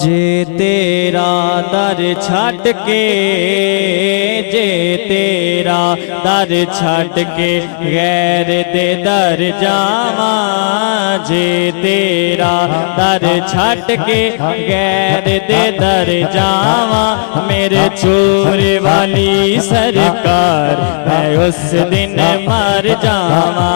जे तेरा दर छड़ के, जे तेरा दर छड़ के गैर दे दर जावा, जे तेरा दर छड़ के गैर दे दर जावा, मेरे चोर वाली सरकार मैं उस दिन मर जावा।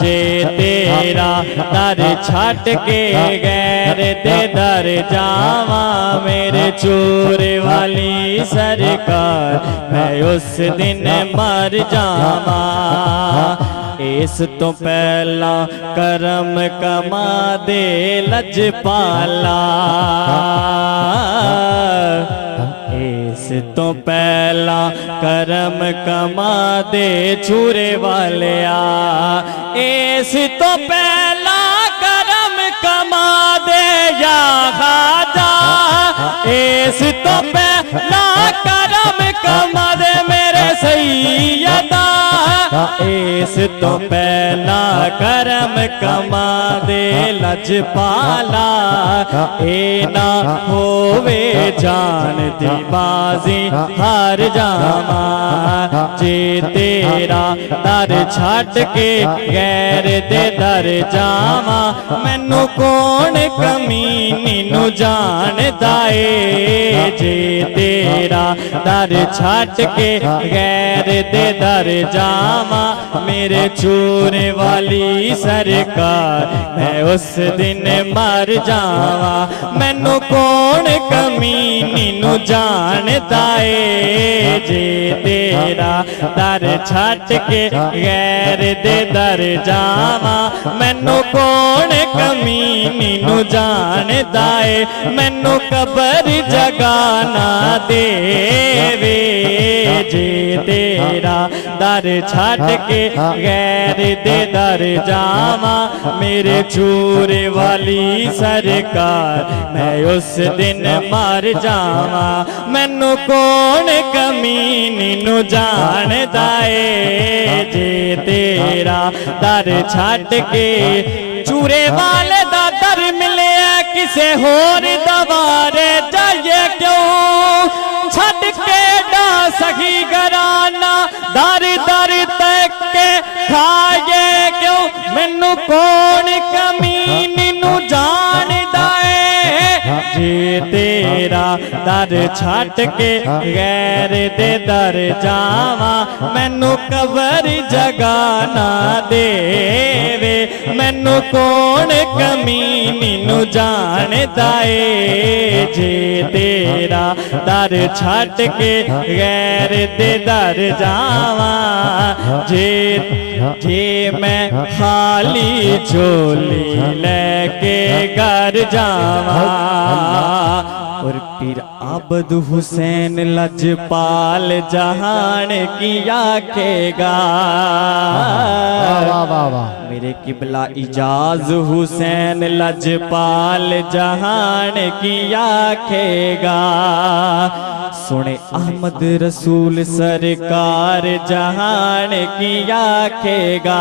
जे तेरा दर छड़ के गैर दे दर जावा, मेरे चोर वाली सरकार मैं उस दिन मर जावा। इस तो पहला करम कमा दे लजपाला, इस तो पहला करम कमा दे छुरे वालिया, इस तो पहला करम कमा दे या खाजा, इस तो पहला करम कमा दे मेरे सैयदा, इस तो पहला करम कमा दे लजपाला, ए ना होवे जान दी बाजी हार जावा। जे तेरा दर छड़ के गैर दे दर जावा, मैनू कौन कमीनी नू जानदा ए। जे तेरा दर छड़ के गैर दे दर जावा, मेरे चोर वाली सरकार मैं उस दिन मर जावा। मैनू कौन कमीनी नू जानदा ए। जे तेरा दर छड़ के गैर दे दर जावा, मैनू कौन कमीनी नू जानदा ए। मैनू कबर जगाना देवे, जे तेरा दर छड़ के गैर दे दर जावा, मेरे चोर वाली सरकार मैं उस दिन मर जावा। मैनू कौन कमीनी नू जानदा ए। जे तेरा दर छड़ के चूरे वाले दा दर मिले किसे होर दवारे जाइए क्यों, छड़ के डा सही घराना दर दर तक के खाए क्यों। मैनू कौन कमीनी नू जानदा ए। जे तेरा दर छड़ के गैर दे दर जावा, मैनू कबर जगाना देवे। मैनू कौन कमीनी नू जानदा ए। जे तेरा दर छड़ के गैर दे दर जावा, जे मैं खाली झोली लेके घर जावा। और पीर आबद हुसैन लजपाल जहान की आखेगा, मेरे किबला इजाज हुसैन लजपाल जहान की आखेगा। सुने अहमद रसूल सरकार जहान की आखेगा।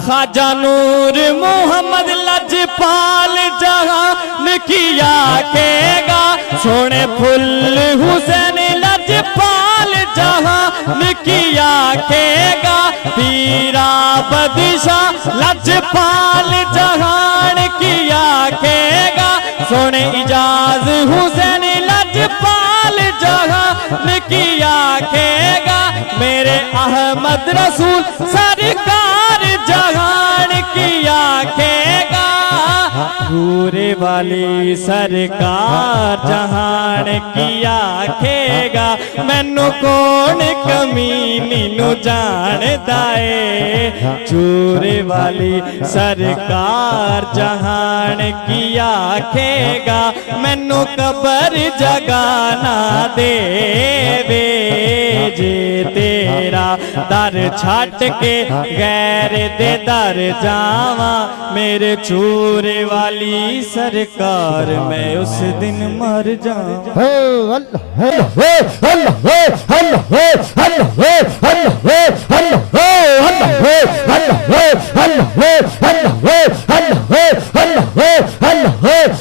ख्वाजा नूर मोहम्मद लजपाल जहान की आखेगा। सोने फुल हुसैन लजपाल जहान की आखेगा। पीरा बदिशा लजपाल जहान की आखेगा। सोने इजाज हुसैन लजपाल जहान की आखेगा। मेरे अहमद रसूल सरकार जहान की आखेगा। पूरे वाली सरकार जहान की आखेगा। मैनू कौन कमीनी नू जानदा ए। चूरे वाली सरकार जहान की आखेगा। मैनू कबर जगाना देवे। जे तेरा दर छड़ के गैर दे दर जावा, मेरे चूरे वाली सरकार मैं उस दिन मर जाऊं।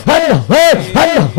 Allah अल्लाह